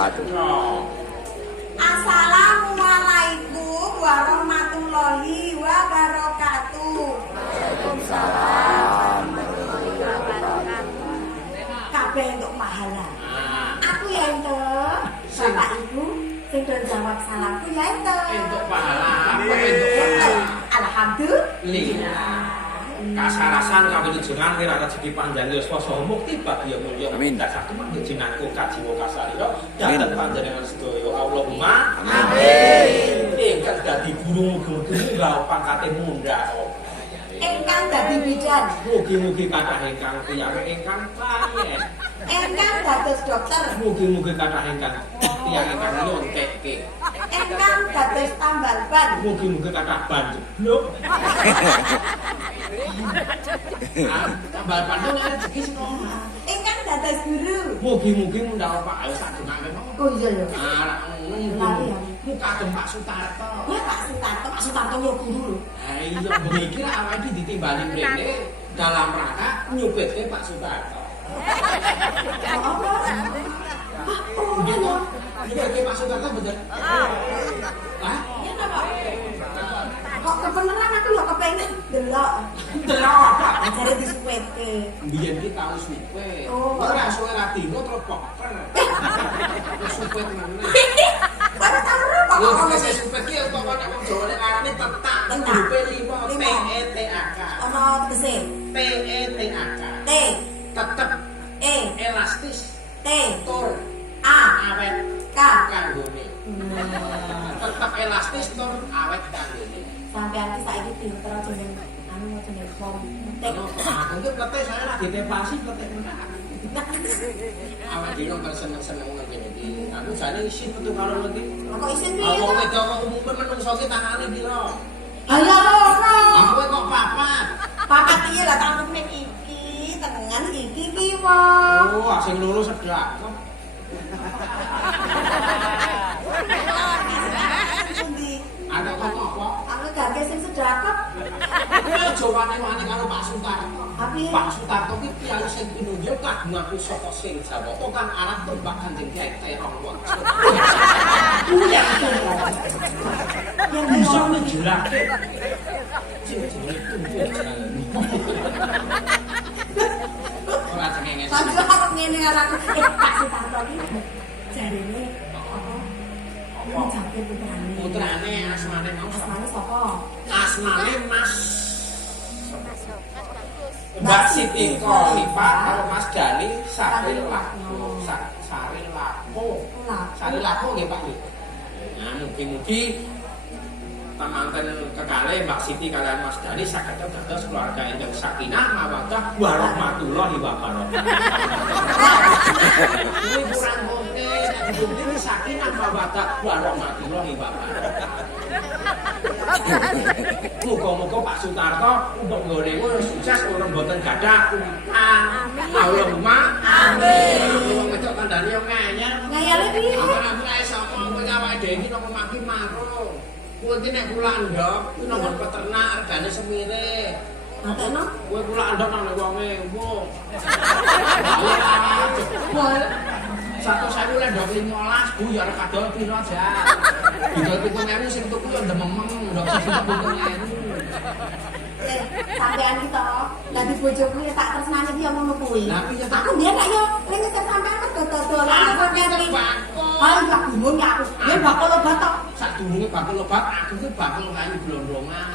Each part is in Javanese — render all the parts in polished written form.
wabarakatuh. Assalamualaikum warahmatullahi wabarakatuh. Waalaikumsalam. Kabeh untuk pahala. Aku ya ente, Bapak Ibu, sing do jawab salamku ya ente. Entuk pahala. Alhamdulillah. Kasarasan kawilujengan wira rezeki panjang yuswa saha mukti bagya mulya. Amin. Dasatu panjenenganku kajiwa kasarira dhateng panjenengan sedaya. Allahumma Amin. ingkang dadi guru mugi-mugi nggawa pangkate mundhak. Engkang dadi bidan, Mugi-mugi kathah ingkang tiyang ingkang payen. engkang dados dokter, Mugi-mugi kathah ingkang tiyang ingkang nyontekke. engkang dados tambal ban, Mugi-mugi kathah ban jeblok. Tambal ban nek rezeki sing ora. engkang dados guru. Mugi-mugi mundhak Pak ayo sadengan. Oh iya lho. Muka Pak Sutarto. Wah Pak Sutarto ya guru lho. Ha iya mikir awake ditimbali mrene dalam rangka nyupetke Pak Sutarto. Apa? Oh, iya. Nyupetke Pak Sutarto bener. Hah? Iya ta, Pak? Kok kebeneran aku ya kepengin delok. Delok apa? Ajare disuwetke. Biyen ki tau supet. Oh. Ora suwe ra dino terus poker. Terus supet meneh. Ora tau ora kok. Yo nek sing supet ki pokoke nek wong Jawa nek ngarani tetak grupe 5 TETAK. Ono tegese. TETAK. T, Tetep E, elastis T, tur A, awet K. kanggone. Tetep elastis tur awet kanggone. Sampeyan ki saiki pinter jeneng anu jeneng form. Tek. Aku ki plete saya lagi tepasi plete meneh. Awak dino kan seneng-seneng ngene iki. Aku jane isin metu karo iki. Kok isin piye? Awak wedok kok umumnya menungso ki tangane pira? Ayo loro. Aku kok papat. Papat piye lah tak mek iki, tenengan iki kiwa. Oh, sing loro sedak. Endi? Ada kok apa? Aku gak sing sedekap. Aja wani-wani karo Pak Sutarto. Tapi Pak Sutarto ki kiai sing pinunjuk kagunganku saka sing Jawa. Kok kan arep tembak Kanjeng Kyai Terong Wajo. punya yang Bisa bisa menjelake. Jenenge tunjuk. Ora cengenge. Tapi kok ngene aku Pak Sutarto iki jarine apa? Apa jabut putrane? Putrane asmane mau Asmane sapa? asmane Mas Mbak Siti Khalifah karo Mas Dani Saril Lapo. Saril Lapo. Saril Lapo nggih Pak nggih. Nah, mugi-mugi pamanten kekalih Mbak Siti kalian Mas Dani saged dados keluarga ingkang sakinah mawaddah warahmatullahi wabarakatuh. Kuwi kurang oke, nek sakinah mawaddah warahmatullahi wabarakatuh. Muga-muga Pak Sutarto untuk nggone sukses ora mboten gadah utang. Allahumma amin. Wong wedok kandhane yo ngeyel. Ngayale piye? Aku ae sapa kowe awake dhewe iki nang maki maro. Kowe iki nek kula ndok, kuwi nang peternak regane semire. Mateno? Kowe kula ndok nang wonge wong. Wah, 1.000 lek ndok 15 Bu ya ora kadol piro jan. Didol 7.000 sing tuku yo ndememeng ndok 7.000. Sampean iki to, dadi bojoku ya tak tresnane iki yo ngono kuwi. Lah piye ta? Aku biyen lek yo ning sampean kok dodol-dodolan Aku kok ki ngene. bakul. Ah, ya bingung ya aku. Ya bakul obat to. Sadurunge bakul obat aku ki bakul kayu glondongan.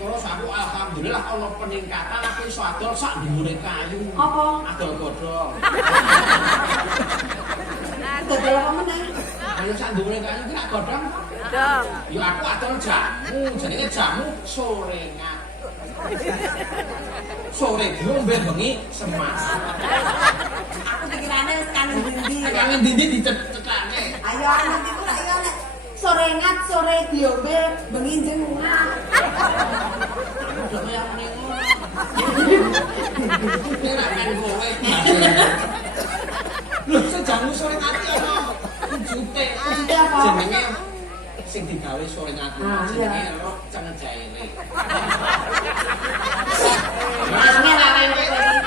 Terus aku alhamdulillah ana peningkatan aku iso adol sak dhuwure kayu. Apa? Adol godhong. Dodol apa meneh? Ayo sak dhuwure kayu ki godhong. Godhong. Ya aku adol jamu, jenenge jamu sorengan. Sore diombe bengi semas. Aku pikirane wis kan ndi. Kangen ndi dicekane. Ayo nanti ku lek yo nek sore ngat sore diombe bengi jenengan. Udah kaya ngene ngono. Ora kan kowe. Lho, sejamu sore ngati ana wujute. Wujute apa? Jenenge sing digawe sore ngati. Jenenge rok cenjaire.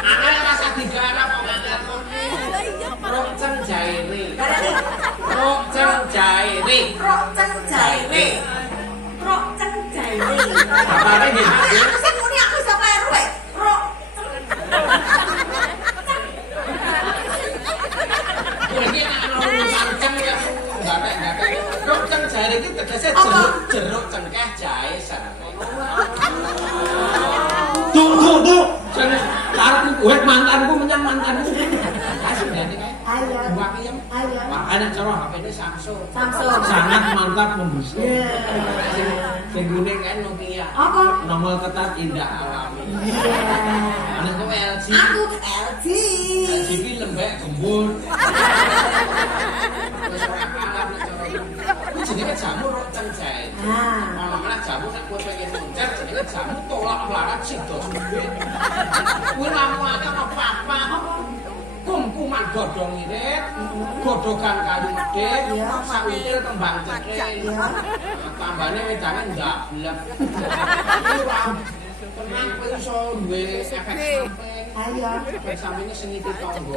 Angel rasa digarap kok angel. Rok cenjaire. Bapaknya nggih Mas. Aku sing muni aku iso kleru wae. Ro. Iki nek ana cangkem ya gatek-gatek. Kok ceng jare iki tegese jeruk cengkeh jahe serep. Tuh. Sing karepku wet mantanku menyang mantanku. Kasih ganti kae. Ayo. Mbak Piem. Ayo. Makanya cara HP-ne Samsung. Samsung. Sangat mantap membusuk. Iya. Sing gune kan Nokia. Apa? Nomor ketat indah alami. Iya. Ana kok LG. Aku LG. LG ki lembek gembul. Wis ora kalah nek cara iku. Jenenge jamu rok cengceh. Ah. Ana meneh jamu nek kowe pengen muncer jenenge jamu tolak melarat sido suwe. Kuwi lamuane ana papa. Kumkuman godhong irit, godhogan kayu medhit, sawitir kembang cekil. Tambane wedane ndablek. Tenang kowe iso duwe efek samping. Ayo. Efek sampinge sing iki tangga.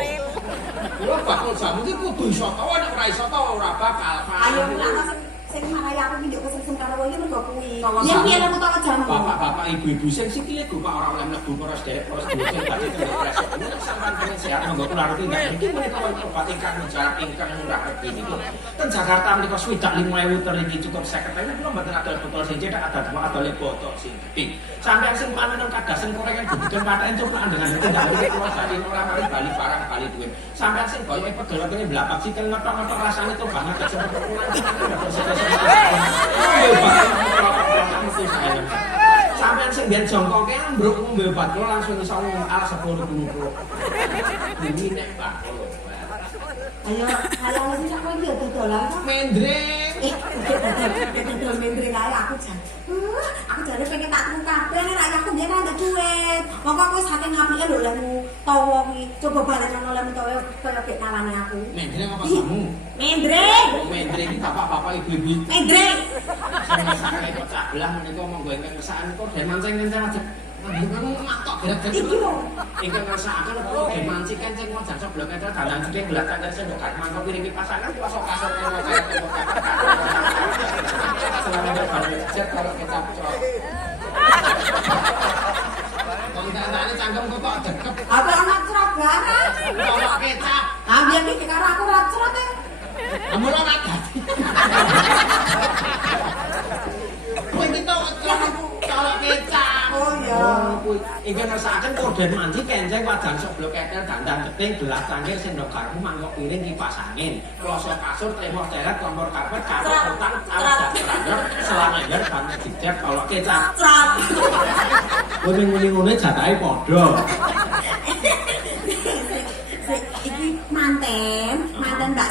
Kuwi bakul jamu iki kudu iso tau nek ora iso tau ora bakal. Ayo ana sing marai aku iki nduk sing karo iki mergo kuwi. Tawa Yen jamu. piye aku tawa jamu. Bapak-bapak ibu-ibu sing sikile gupak ora oleh mlebu poros derek poros bocil tadi kena presok. Nek sampean pengen sehat monggo kula arep tindak iki menika wonten obat ingkang jarak ingkang murah regi niku. Ten Jakarta menika swidak 5.000 ter iki cukup 50.000 kula mboten adol botol sing cedak adol botol sing gede. Sampeyan sing panen kadas sing korengan dibikin paten cokolan dengan tindak kula dadi ora mari bali barang bali duit. Sampeyan sing boyoke pedol-pedole blapak sikil ngetok-ngetok rasane to banget kecemplung sampean sing biyen jongkoke ambruk ngombe obat kula langsung iso al 10 kilo. Ini nek Pak. Ayo wis aku iki dodolan. Mendring. Dodol mendring ae aku jan. Aku jare pengen tak tuku kabeh nek aku biyen ada duit. Monggo aku saking apike lho lemu tawa iki. Coba balen ono lemu tawa kaya gek tawane aku. Mendring apa kamu? Mendring. Mendring iki bapak-bapak ibu-ibu. Mendring. Sing sakake pecah belah menika monggo ingkang ngersakaken kok den mancing-mancing aja. Kamu matok gerak-gerak. Iki lho. Ingkang ngersakaken kok den mancing kencing kok jan seblok ketel dalan cedhek belakang sendok kan mangkok pirimi pasangan kosok kasur kaya tembok kakak. Selama berbajet kalau kecap cok. Kontakane cangkem kok dekep. Apa anak cerot banget. Kalau kecap. Ah biyen iki karo aku ora cerot e. Kamu ora dadi. Kowe iki tau kalau kecap. Oh iya. Kuwi iki ngersakaken korden manci kenceng wajan seblok ketel dandan geting gelas cangkir sendok garpu mangkok piring kipas angin kloso kasur tembok teret kompor karpet karo utang alas dasar selang ajar banget jidat kalau kecap. Cerot. Muni-muni ngene jatahe padha. Iki manten Mbak